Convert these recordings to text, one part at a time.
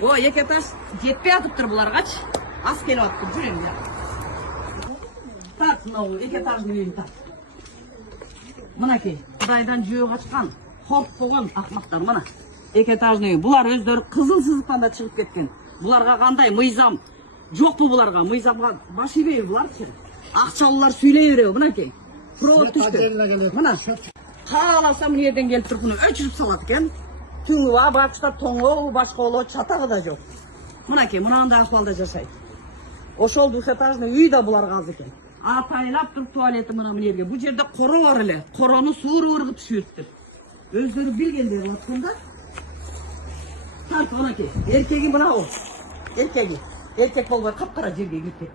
О, екі этаж жетпей атып тұр бұларғач. Ас келіп атып тұр, жүреміз. Тарт, мынау екі этажды үйін тарт. Мынакей, Құдайдан жүйе қашқан, қорып қойған ақмақтар, мына. Екі этажды үй. Бұлар өздері қызыл сызықтан да шығып кеткен. Бұларға қандай мыйзам жоқ бұл бұларға. Мыйзамға баш үйбей бұлар. Ақшалылар сөйлей береу, мынакей. Провод түсті. Мына. Қаласа мына ерден келіп тұрғыны өчіріп салады екен. Түңі бақшта тоңы, башқолы, чатағы да жоқ. Мынакей, мынағында ақуалда жасайды. Ошол двухэтажный үй да бұларға аз екен. Атайлап тұрып туалеті мына мінерге. Бұл жерде қоро бар әлі. Қороны суыр ұрғып түсірттір. Өздері білгендер атқанда. Тарт мынакей. Еркегі мына ол. Еркегі. Еркек болбай қап-қара жерге кетті.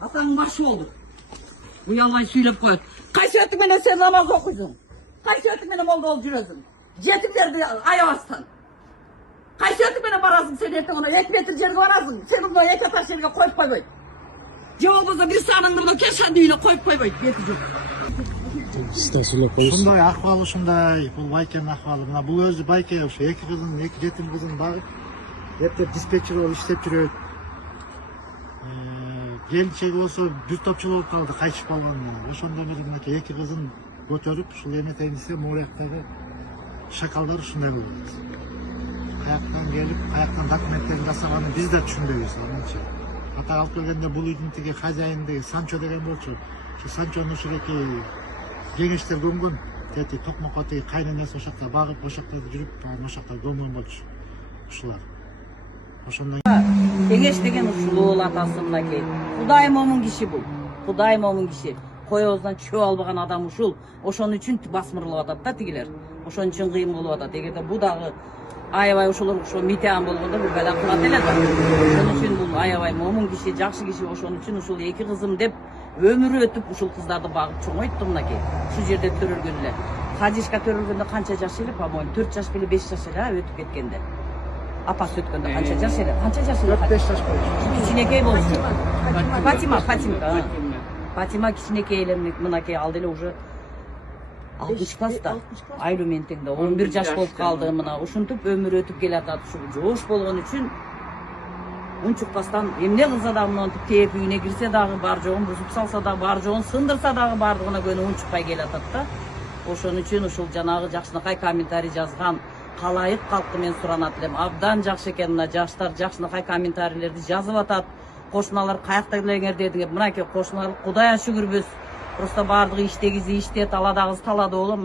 Атаң башы болды. Уялмай сөйлеп қойды. Қай сөйтіменен сен намаз оқисың? Қай сөйтіменен молда болып жүресің? Жетімдерді аябастан. Қай сөйтіменен барасың сен ертең оны 2 метр жерге барасың. Сен оны 2 этаж жерге қойып қойбайды. Же болмаса бір саныңды мына кешанды үйіне қойып қойбайды. Беті жоқ. Сондай ахвалы ушундай, бул байкенин ахвалы. Мына бул өзү байке ушу 2 кызын, 2 жетим кызын багып, эптеп диспетчер болуп иштеп жүрөт. Келинчеги болсо бир топчул болуп калды, кайтышып калган. Ошондон бери мынакей 2 кызын көтөрүп, ушул эметейин десе, Мооректеги шакалдар ушундай болот. Каяктан келип, каяктан документтерин жасаганын биз да түшүнбөйбүз, анча. Ата алып келгенде бул үйдүн тиги хозяиндеги Санчо деген болчу. Şu Sancho'nun ушулеки кеңештер көмгөн. Тети токмокко теги кайненеси ошакта багып, ошакта жүрүп, ошакта көмгөн болчу. Ушулар. Ошондон Кеңеш деген ушул атасы мынакей. Кудай момун киши бул. Кудай момун киши. Коебуздан чөө албаган адам ушул. Ошон үчүн басмырлап атат да тигилер. Ошон үчүн кыйын болуп атат. Эгерде бу дагы аябай ошолор ошо митеан болгондо бул бала кылат эле да. Ошон үчүн бул аябай момун киши, жакшы киши. Ошон үчүн ушул 2 кызым деп өмүрү өтүп ушул кыздарды багып чоңойтты мынакей. Ушул жерде төрөлгөн эле. Хажишка төрөлгөндө канча жаш эле, по-моему 4 жаш беле 5 жаш эле өтүп кеткенде. Апасы өткөндө канча жаш эле? Канча жаш эле? 4-5 жаш болчу. Кичинекей болчу. Фатима кичинекей эле мынакей алды эле уже 60 класста. Айлумен теңде 11 жаш болуп калды мына. Ушинтип өмүрү өтүп келатат. Ушул жоош болгон үчүн унчукпастан эмне кылса дагы монтип тээп үйүнө кирсе дагы бар жогун бузуп салса дагы бар жогун сындырса дагы бардыгына көнүп унчукпай келатат да. Ошон үчүн ушул жанагы жакшынакай комментарий жазган калайык калкты мен суранат элем. Абдан жакшы экен мына жаштар жакшынакай комментарийлерди жазып атат. Кошуналар каякта элеңер дедиңер. Мынакей кошуналар Кудайга шүгүрбүз. Просто бардыгы иштегизи иштет, аладагы талада болом.